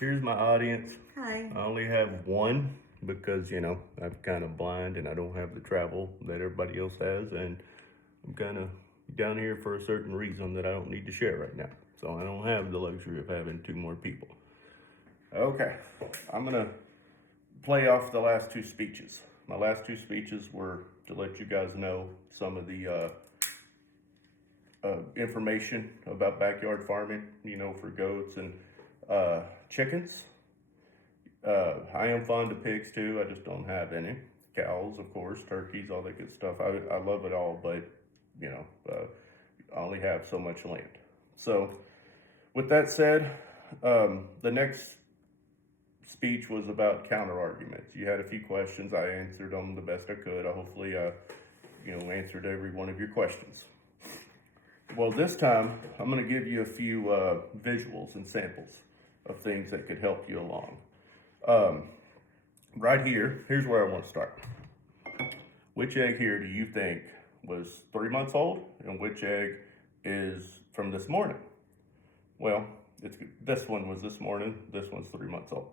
Here's my audience. Hi. I only have one because, I'm kind of blind and I don't have the travel that everybody else has. And I'm kind of down here for a certain reason that I don't need to share right now. So I don't have the luxury of having two more people. Okay, I'm going to play off the last two speeches. My last two speeches were to let you guys know some of the information about backyard farming, for goats and chickens. I am fond of pigs too. I just don't have any. Cows, of course, turkeys, all that good stuff. I love it all, but I only have so much land. So, with that said, the next speech was about counter arguments. You had a few questions. I answered them the best I could. I hopefully, answered every one of your questions. Well, this time I'm going to give you a few visuals and samples of things that could help you along. Right here, here's where I want to start. Which egg here do you think was 3 months old, and which egg is from this morning? Well, this one was this morning, this one's 3 months old.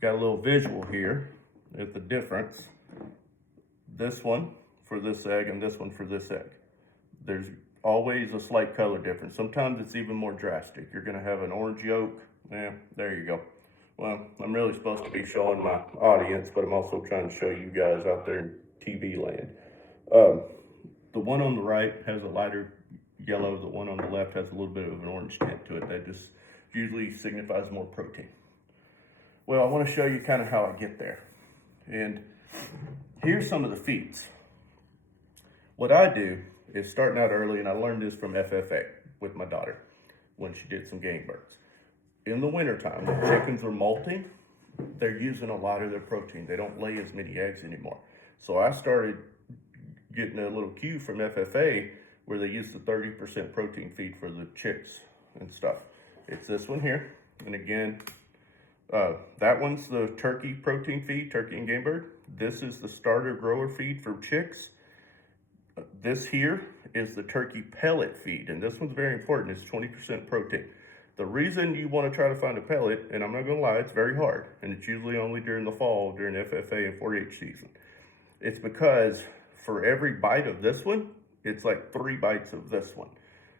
Got a little visual here at the difference. This one for this egg and this one for this egg. There's always a slight color difference. Sometimes it's even more drastic. You're going to have an orange yolk. There you go. Well, I'm really supposed to be showing my audience, but I'm also trying to show you guys out there in TV land. The one on the right has a lighter yellow. The one on the left has a little bit of an orange tint to it. That just usually signifies more protein. Well, I want to show you kind of how I get there. And here's some of the feeds. What I do is starting out early, and I learned this from FFA with my daughter when she did some game birds. In the wintertime, when chickens are molting, they're using a lot of their protein. They don't lay as many eggs anymore. So I started getting a little cue from FFA where they use the 30% protein feed for the chicks and stuff. It's this one here. And again, that one's the turkey protein feed, turkey and game bird. This is the starter grower feed for chicks. This here is the turkey pellet feed, and this one's very important. It's 20% protein. The reason you want to try to find a pellet, and I'm not going to lie, it's very hard, and it's usually only during the fall, during FFA and 4-H season. It's because for every bite of this one, it's like 3 bites of this one.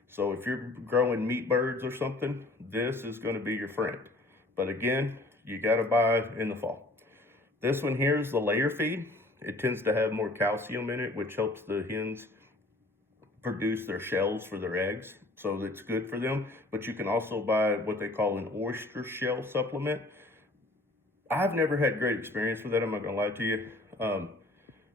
So if you're growing meat birds or something, this is going to be your friend. But again, you got to buy in the fall. This one here is the layer feed. It tends to have more calcium in it, which helps the hens produce their shells for their eggs. So it's good for them. But you can also buy what they call an oyster shell supplement. I've never had great experience with that. I'm not gonna lie to you.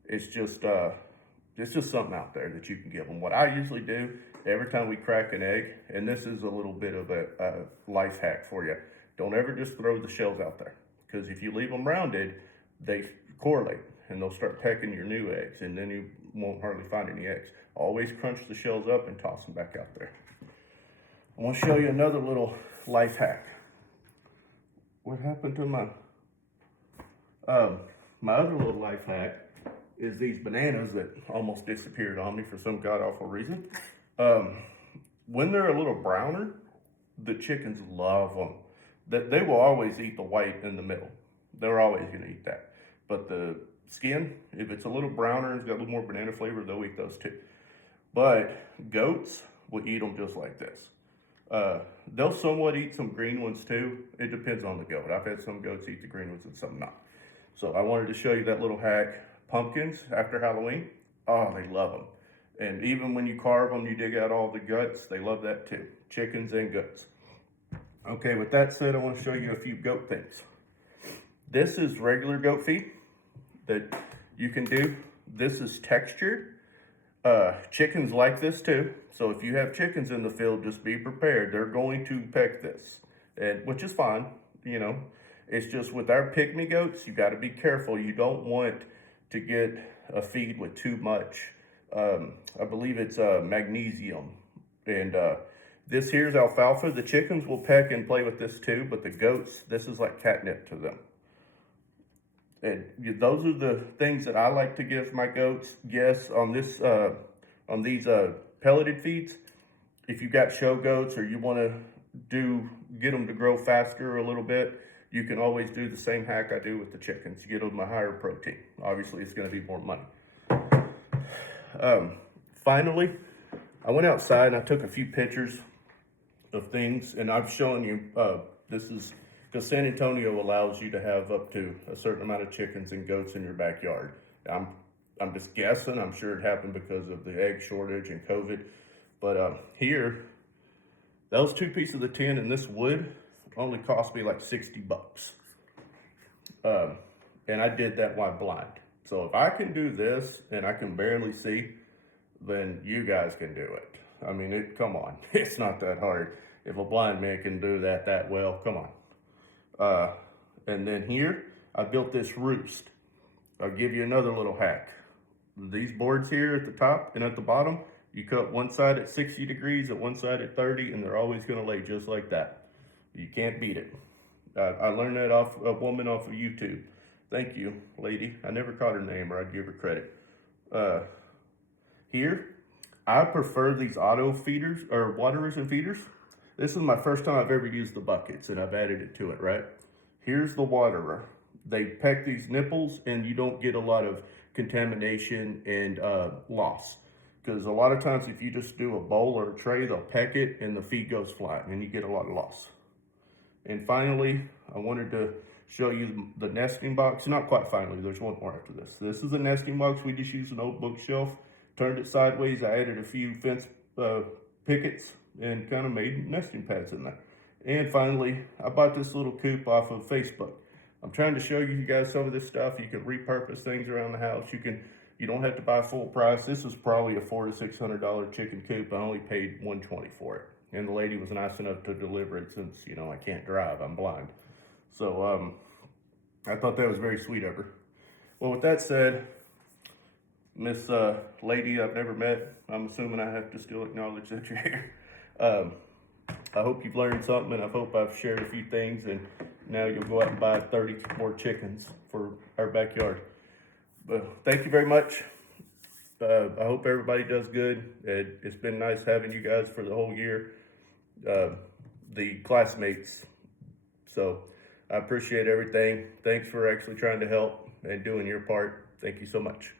It's just something out there that you can give them. What I usually do every time we crack an egg, and this is a little bit of a life hack for you. Don't ever just throw the shells out there, because if you leave them rounded, they correlate and they'll start pecking your new eggs, and then you won't hardly find any eggs. Always crunch the shells up and toss them back out there. I want to show you another little life hack. What happened to my other little life hack is these bananas that almost disappeared on me for some god-awful reason. When they're a little browner, the chickens love them. They will always eat the white in the middle. They're always going to eat that. But the skin, if it's a little browner and it's got a little more banana flavor, they'll eat those too. But goats will eat them just like this. They'll somewhat eat some green ones too. It depends on the goat. I've had some goats eat the green ones and some not. So I wanted to show you that little hack. Pumpkins after Halloween, oh, they love them. And even when you carve them, you dig out all the guts, they love that too. Chickens and goats. Okay, with that said, I want to show you a few goat things. This is regular goat feed that you can do. This is textured. Chickens like this too. So if you have chickens in the field, just be prepared. They're going to peck this, which is fine, It's just with our pygmy goats, you got to be careful. You don't want to get a feed with too much. I believe it's magnesium. And this here's alfalfa. The chickens will peck and play with this too, but the goats, this is like catnip to them. And those are the things that I like to give my goats. Yes, on these pelleted feeds, if you got show goats or you want to do get them to grow faster a little bit, you can always do the same hack I do with the chickens. You get them a higher protein. Obviously, it's going to be more money. Finally, I went outside and I took a few pictures of things, and I'm showing you, this is because San Antonio allows you to have up to a certain amount of chickens and goats in your backyard. I'm just guessing. I'm sure it happened because of the egg shortage and COVID. But here, those 2 pieces of tin and this wood only cost me like $60. And I did that while blind. So if I can do this and I can barely see, then you guys can do it. I mean, come on, it's not that hard. If a blind man can do that well, come on. And then here, I built this roost. I'll give you another little hack. These boards here at the top and at the bottom, you cut one side at 60 degrees and one side at 30, and they're always gonna lay just like that. You can't beat it. I learned that off a woman off of YouTube. Thank you, lady. I never caught her name, or I'd give her credit. Here, I prefer these auto feeders, or waterers and feeders. This is my first time I've ever used the buckets, and I've added it to it, right? Here's the waterer. They peck these nipples, and you don't get a lot of contamination and loss. Because a lot of times if you just do a bowl or a tray, they'll peck it, and the feed goes flat, and you get a lot of loss. And finally, I wanted to show you the nesting box. Not quite finally, there's one more after this. This is a nesting box. We just used an old bookshelf, turned it sideways. I added a few fence pickets and kind of made nesting pads in there. And finally, I bought this little coop off of Facebook. I'm trying to show you guys some of this stuff. You can repurpose things around the house. You don't have to buy full price. This was probably a $400 to $600 chicken coop. I only paid $120 for it. And the lady was nice enough to deliver it since, you know, I can't drive, I'm blind. So I thought that was very sweet of her. Well, with that said, Miss Lady I've never met, I'm assuming I have to still acknowledge that you're here. I hope you've learned something, and I hope I've shared a few things, and now you'll go out and buy 30 more chickens for our backyard. But thank you very much. I hope everybody does good. It's been nice having you guys for the whole year, the classmates. So I appreciate everything. Thanks for actually trying to help and doing your part. Thank you so much.